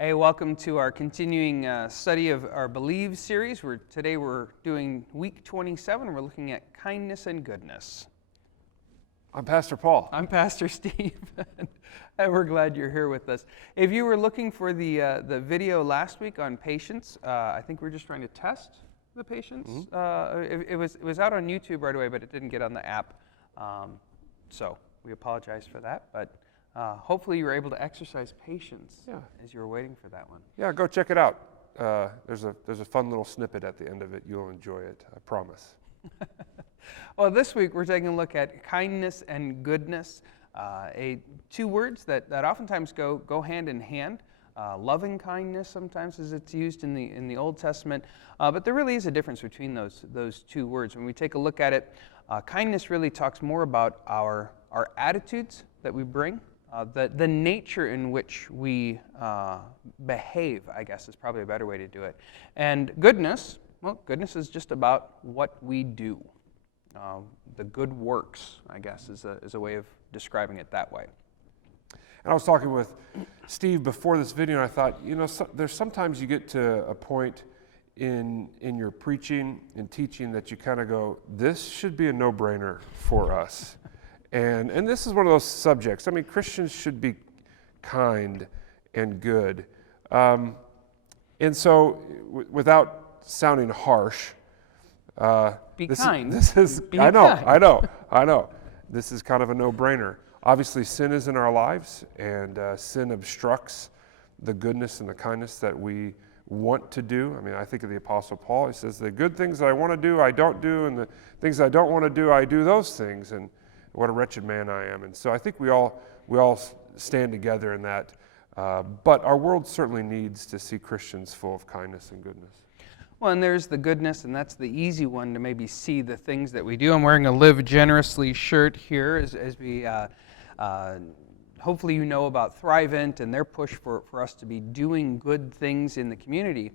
Hey, welcome to our continuing study of our Believe series. Today we're doing week 27. We're looking at kindness and goodness. I'm Pastor Paul. I'm Pastor Steve, and we're glad you're here with us. If you were looking for the video last week on patience, I think we're just trying to test the patience. It was out on YouTube right away, but it didn't get on the app. So we apologize for that, but hopefully you were able to exercise patience as you were waiting for that one. Yeah, go check it out. There's a fun little snippet at the end of it. You'll enjoy it, I promise. Well, this week we're taking a look at kindness and goodness, two words that oftentimes go hand in hand. Loving kindness sometimes as it's used in the Old Testament, but there really is a difference between those two words. When we take a look at it, kindness really talks more about our attitudes that we bring. The nature in which we behave, I guess, is probably a better way to do it. And goodness, well, goodness is just about what we do. The good works, I guess, is a way of describing it that way. And I was talking with Steve before this video, and I thought, there's sometimes you get to a point in your preaching and teaching that you kind of go, this should be a no-brainer for us. And this is one of those subjects. I mean, Christians should be kind and good. And so, without sounding harsh, Be kind. This is. Be I know. kind. This is kind of a no-brainer. Obviously, sin is in our lives, and sin obstructs the goodness and the kindness that we want to do. I mean, I think of the Apostle Paul. He says, "The good things that I want to do, I don't do, and the things I don't want to do, I do those things." And what a wretched man I am. And so I think we all stand together in that. But our world certainly needs to see Christians full of kindness and goodness. Well, and there's the goodness, and that's the easy one to maybe see the things that we do. I'm wearing a Live Generously shirt here as we, hopefully you know about Thrivent and their push for us to be doing good things in the community.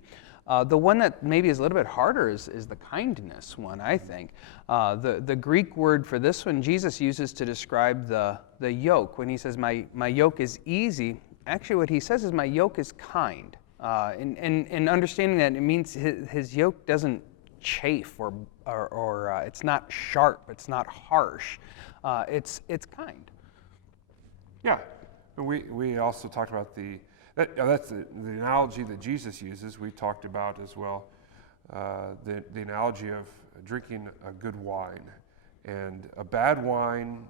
The one that maybe is a little bit harder is the kindness one, I think. The Greek word for this one, Jesus uses to describe the yoke. When he says, my yoke is easy, actually what he says is my yoke is kind. And understanding that, it means his yoke doesn't chafe or it's not sharp, it's not harsh. It's kind. Yeah, and we also talked about that's the analogy that Jesus uses. We talked about as well the analogy of drinking a good wine, and a bad wine,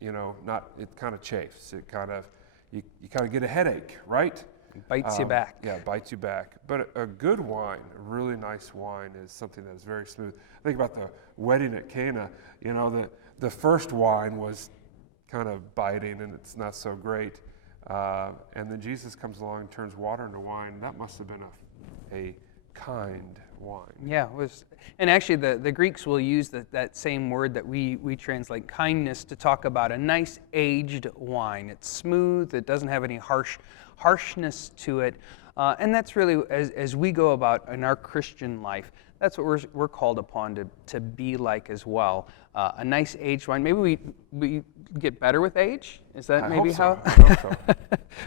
it kind of chafes. It kind of you kind of get a headache, right? It bites you back. Yeah, bites you back. But a good wine, a really nice wine, is something that is very smooth. Think about the wedding at Cana. The first wine was kind of biting, and it's not so great. And then Jesus comes along and turns water into wine. That must have been a kind wine. Yeah, it was, and actually the Greeks will use that same word that we translate kindness to talk about a nice aged wine. It's smooth, it doesn't have any harshness to it, and that's really, as we go about in our Christian life, that's what we're called upon to be like as well. A nice aged wine. Maybe we get better with age? Is that maybe how? I hope so.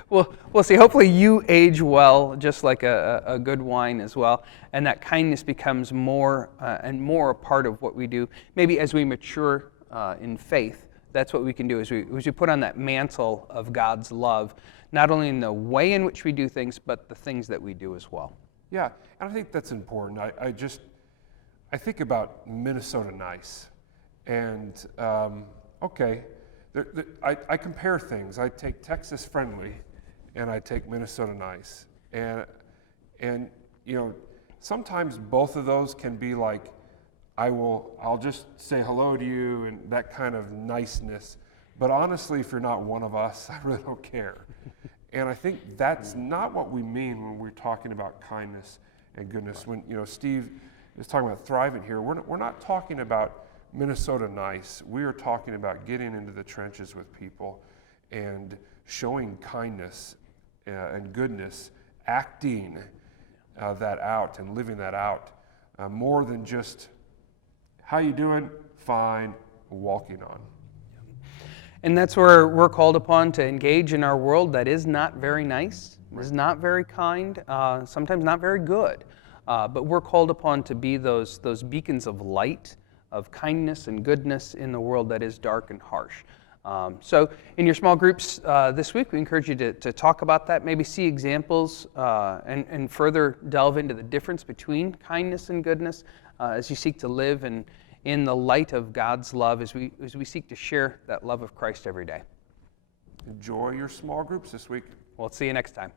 Well, we'll see. Hopefully you age well, just like a good wine as well, and that kindness becomes more and more a part of what we do. Maybe as we mature in faith, that's what we can do, as we put on that mantle of God's love, not only in the way in which we do things, but the things that we do as well. Yeah, and I think that's important. I think about Minnesota Nice, and I compare things. I take Texas Friendly, and I take Minnesota Nice, and sometimes both of those can be like, I'll just say hello to you and that kind of niceness. But honestly, if you're not one of us, I really don't care. And I think that's not what we mean when we're talking about kindness and goodness. When Steve is talking about Thrivent here, we're not talking about Minnesota Nice. We are talking about getting into the trenches with people and showing kindness and goodness, acting that out and living that out, more than just, how you doing? Fine, walking on. And that's where we're called upon to engage in our world that is not very nice. This is not very kind, sometimes not very good. But we're called upon to be those beacons of light, of kindness and goodness in the world that is dark and harsh. So in your small groups this week, we encourage you to talk about that, maybe see examples and further delve into the difference between kindness and goodness as you seek to live in the light of God's love as we seek to share that love of Christ every day. Enjoy your small groups this week. We'll see you next time.